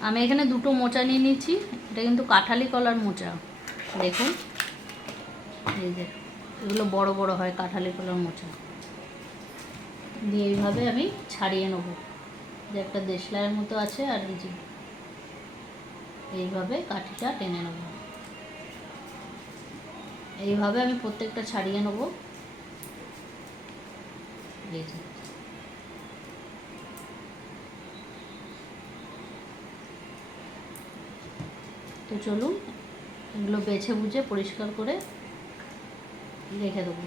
আমি এখানে দুটো মোচা নিয়ে নিয়েছি এটা কিন্তু কাঁঠালি কলার মোচা। দেখুন। এই যে, এগুলো বড় বড় হয় কাঁঠালি কলার মোচা। দিয়ে এইভাবে আমি ছাড়িয়ে নেব। যে একটা দেশলাইয়ের মতো আছে আর এই যে, এইভাবে কাঠিটা টেনে নেব। এইভাবে আমি প্রত্যেকটা ছাড়িয়ে নেব। এই যে তো চলুন, এগুলো বেছে বুঝে পরিষ্কার করে রেখে দেবো।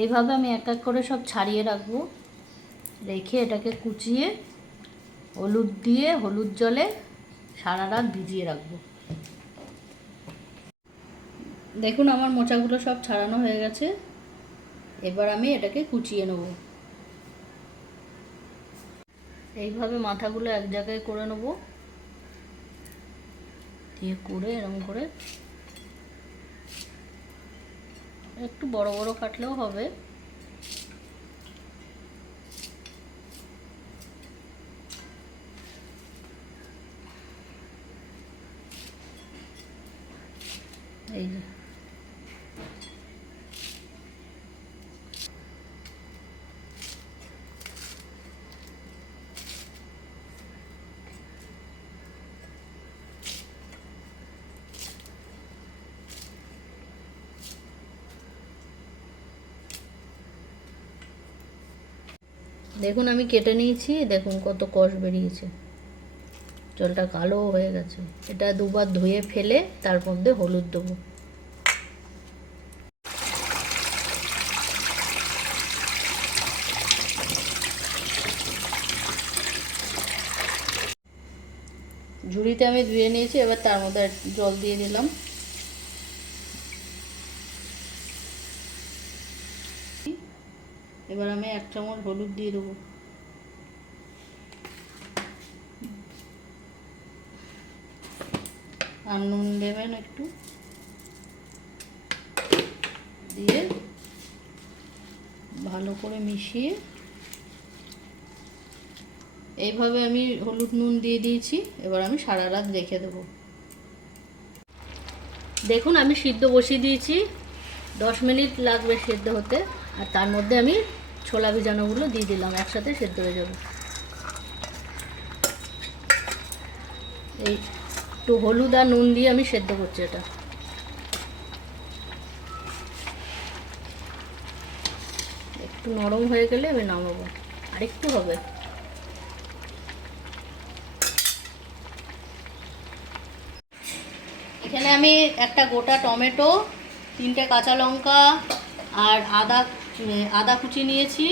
এইভাবে আমি এক এক করে সব ছাড়িয়ে রাখব। রেখে এটাকে কুচিয়ে, হলুদ দিয়ে হলুদ জলে সারা রাত ভিজিয়ে রাখব। দেখুন, আমার মোচাগুলো সব ছাড়ানো হয়ে গেছে। এবার আমি এটাকে কুচিয়ে নেব। এইভাবে মাথাগুলো এক জায়গায় করে নেব। দিয়ে করে এরকম করে। একটু বড় বড় কাটলেও হবে। এই যে। দেখুন, আমি কেটে নিয়েছি, দেখুন কত কষ বেরিয়েছে। জলটা কালো হয়ে গেছে। এটা দুবার ধুয়ে ফেলে, তার মধ্যে হলুদ দেবো। ঝুড়িতে আমি ধুয়ে নিয়েছি, এবার তার মধ্যে জল দিয়ে দিলাম এবার আমি এক চামচ হলুদ দিয়ে দেবো। আর নুন দেবেন একটু। দিয়ে ভালো করে মিশিয়ে এইভাবে আমি হলুদ নুন দিয়ে দিয়েছি। এবার আমি সারা রাত রেখে দেবো। দেখুন আমি সিদ্ধ বসিয়ে দিয়েছি। দশ মিনিট লাগবে সেদ্ধ হতে। আর তার মধ্যে আমি ছোলা ভিজানোগুলো দিয়ে দিলাম, একসাথে সেদ্ধ হয়ে যাবে। এই একটু হলুদ আর নুন দিয়ে আমি সেদ্ধ করছি এটা। একটু নরম হয়ে গেলে আমি নামাবো। আর একটু হবে। এখানে আমি একটা গোটা টমেটো, তিনটে কাঁচা লঙ্কা আর আদা আদা কুচি নিয়েছি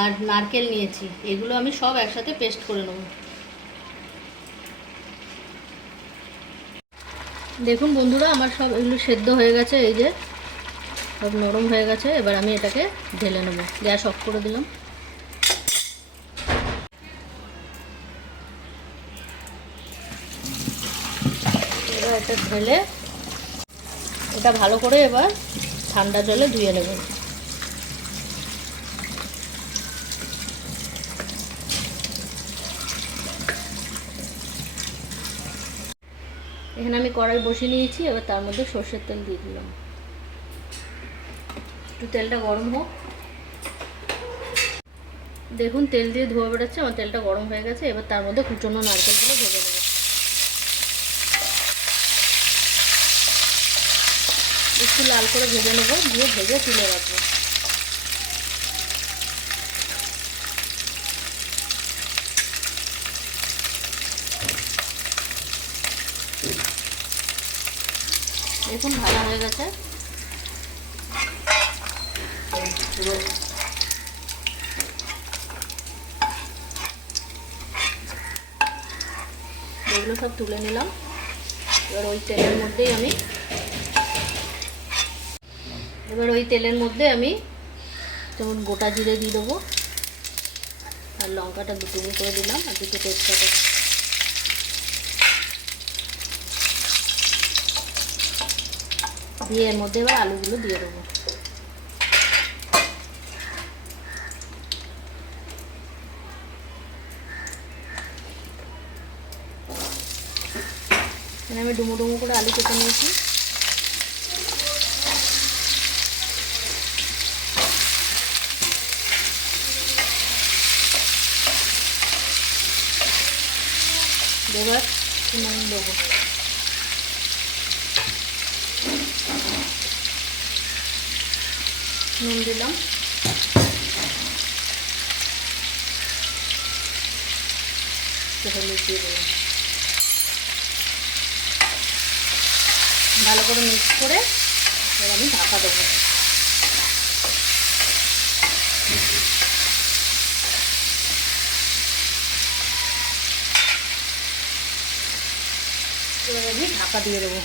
আর নারকেল নিয়েছি। এগুলো আমি সব একসাথে পেস্ট করে নেব। দেখুন বন্ধুরা, আমার সব এগুলো সেদ্ধ হয়ে গেছে, এই যে সব নরম হয়ে গেছে। এবার আমি এটাকে ঢেলে নেব। গ্যাস অফ করে দিলাম। এটা ঢেলে এটা ভালো করে এবার ঠান্ডা জলে ধুয়ে নেব। এখানে আমি কড়াই বসিয়ে নিয়েছি, এবার তার মধ্যে সর্ষের তেল দিয়ে দিলাম। একটু তেলটা গরম হোক। দেখুন, তেল দিয়ে ধোয়া বেরোচ্ছে, আমার তেলটা গরম হয়ে গেছে, এবার তার মধ্যে কুচনো নারকেলগুলো ভেজে নেব। একটু লাল করে ভেজে নেব, দিয়ে ভেজে তুলে রাখব। দেখুন ভাজা হয়ে গেছে। এগুলো সব তুলে নিলাম। এবার ওই তেলের মধ্যেই আমি এবার ওই তেলের মধ্যে আমি যেমন গোটা জিরে দিয়ে দেবো, আর লঙ্কাটা দুটো করে দিলাম, আর দুটো তেজপাতা দিয়ে এর মধ্যে এবার আলুগুলো দিয়ে দেবো। এখানে আমি ডুমো ডুমো করে আলু কেটে নিয়েছি। এবার দেবো। নুন দিলাম। হলুদ দিয়ে দেবো ভালো করে মিক্স করে এবার আমি ঢাকা দেবো। এবার আমি ঢাকা দিয়ে দেবো।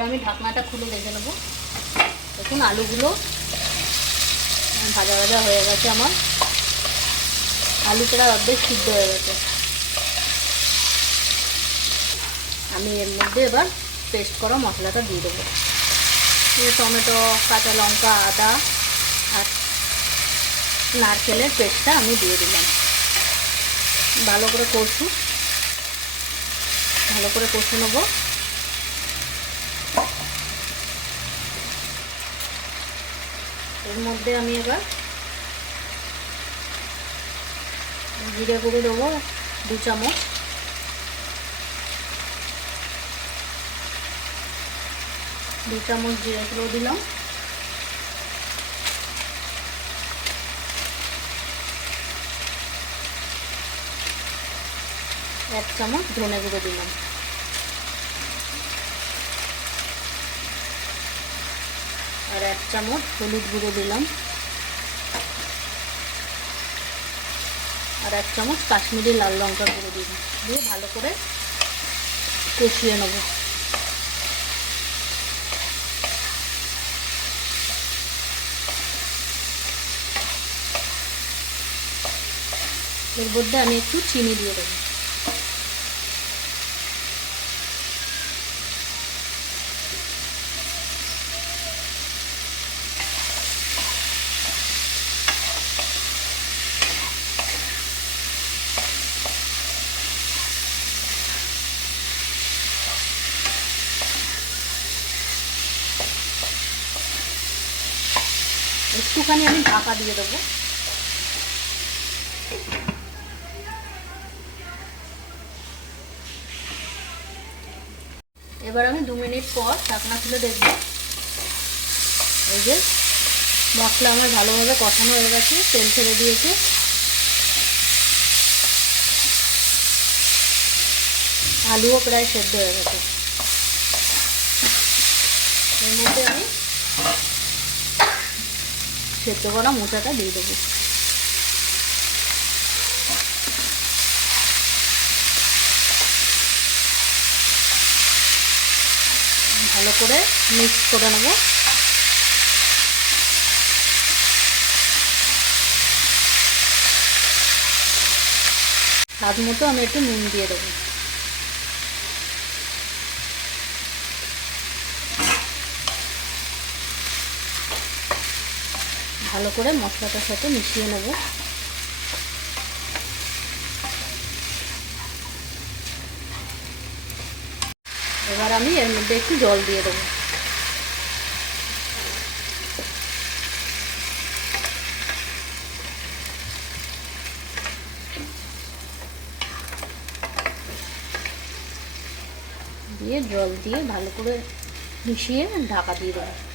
এবার আমি ঢাকনাটা খুলে দেখে নেব। দেখুন, আলুগুলো ভাজা ভাজা হয়ে গেছে আমার। আলু অর্ধেক সিদ্ধ হয়ে গেছে। আমি এর মধ্যে এবার পেস্ট করা মশলাটা দিয়ে দেবো। টমেটো, কাঁচা লঙ্কা, আদা আর নারকেলের পেস্টটা আমি দিয়ে দিলাম। ভালো করে কষু। ভালো করে কষে নেব। এর মধ্যে আমি এবার জিরে গুঁড়ো দেবো, দু চামচ। দু চামচ জিরে গুঁড়ো দিলাম। এক চামচ ধনে গুঁড়ো দিলাম। আর এক চামচ হলুদ গুঁড়ো দিলাম। আর এক চামচ কাশ্মীরি লাল লঙ্কা গুঁড়ো দিলাম দিয়ে ভালো করে কষিয়ে নেব। এর মধ্যে আমি একটু চিনি দিয়ে দেবো। একটুখানি আমি ঢাকা দিয়ে দেবো। এবার আমি দু মিনিট পর ঢাকনা খুলে দেখব। এই যে মশলা আমার ভালোভাবে কষানো হয়ে গেছে, তেল ছেড়ে দিয়েছে। আলুও প্রায় সেদ্ধ হয়ে গেছে। এর মধ্যে আমি সেদ্ধ করা মোচাটা দিয়ে দেবো। ভালো করে মিক্স করে নেব। স্বাদ মতো আমি একটু নুন দিয়ে দেবো। ভালো করে মশলাটার সাথে মিশিয়ে নেব। এবার আমি এর মধ্যে একটু জল দিয়ে দেবো। দিয়ে জল দিয়ে ভালো করে মিশিয়ে ঢাকা দিয়ে দেবো।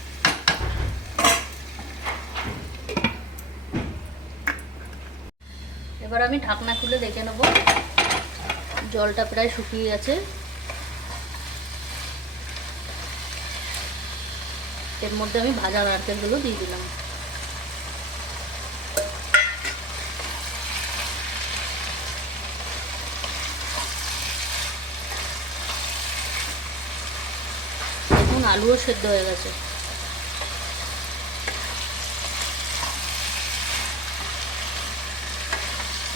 এবার আমি ঢাকনা খুলে দেখে নেব। জলটা প্রায় শুকিয়ে গেছে। এর মধ্যে আমি ভাজা নারকেলগুলো দিয়ে দিলাম। আলুও সেদ্ধ হয়ে গেছে।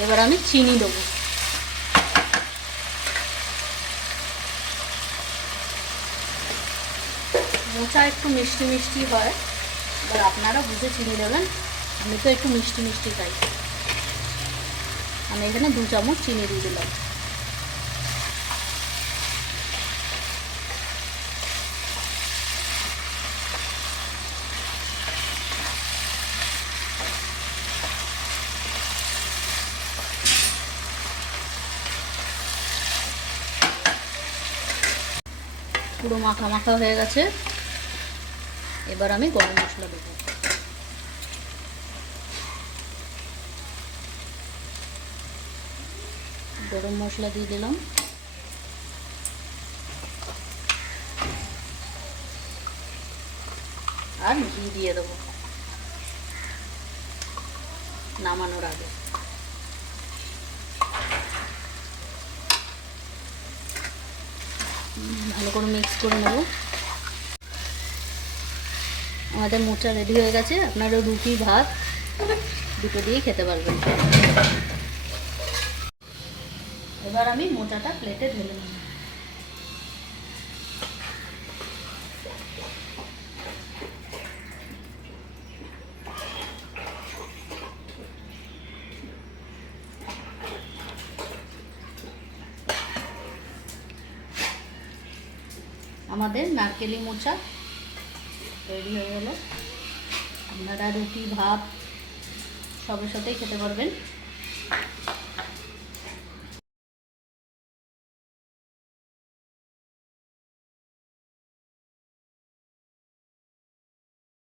এবার আমি চিনি দেবো। মোচা একটু মিষ্টি মিষ্টি হয়। এবার আপনারা বুঝে চিনি দেবেন। আমি তো একটু মিষ্টি মিষ্টি খাই। আমি এখানে দু চামচ চিনি দিয়ে দিলাম। পুরো মাখা মাখা হয়ে গেছে। এবার আমি গরম মশলা দেবো। গরম মশলা দিয়ে দিলাম। আর ঘি দিয়ে দেবো। নামানোর আগে। ভালো করে মিক্স করে নেব। আমাদের মোচা রেডি হয়ে গেছে। আপনারা রুটি, ভাত দুটো দিয়ে খেতে পারবেন। এবার আমি মোচাটা প্লেটে ঢেলে নেব। আমাদের নারকেলি মোচা তৈরি হয়ে গেল। আপনারা রুটি ভাত সবের সাথেই খেতে পারবেন।